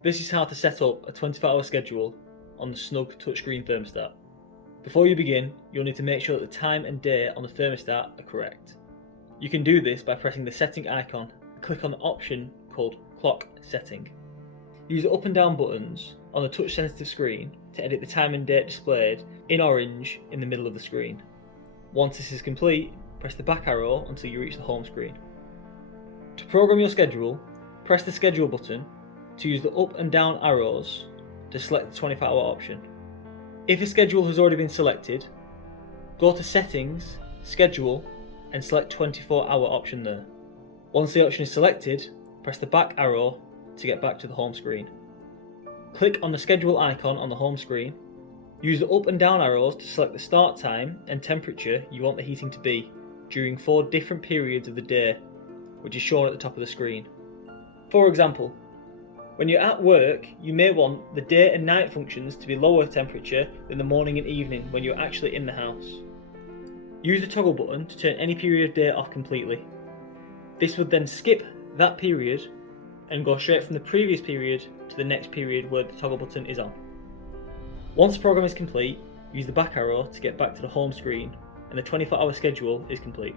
This is how to set up a 24-hour schedule on the Snug touchscreen thermostat. Before you begin, you'll need to make sure that the time and day on the thermostat are correct. You can do this by pressing the setting icon and click on the option called Clock Setting. Use the up and down buttons on the touch sensitive screen to edit the time and date displayed in orange in the middle of the screen. Once this is complete, press the back arrow until you reach the home screen. To program your schedule, press the schedule button to use the up and down arrows to select the 24-hour option. If a schedule has already been selected, go to Settings, Schedule and select 24-hour option there. Once the option is selected, press the back arrow to get back to the home screen. Click on the schedule icon on the home screen. Use the up and down arrows to select the start time and temperature you want the heating to be during 4 different periods of the day, which is shown at the top of the screen. For example, when you're at work, you may want the day and night functions to be lower temperature than the morning and evening when you're actually in the house. Use the toggle button to turn any period of day off completely. This would then skip that period and go straight from the previous period to the next period where the toggle button is on. Once the program is complete, use the back arrow to get back to the home screen and the 24-hour schedule is complete.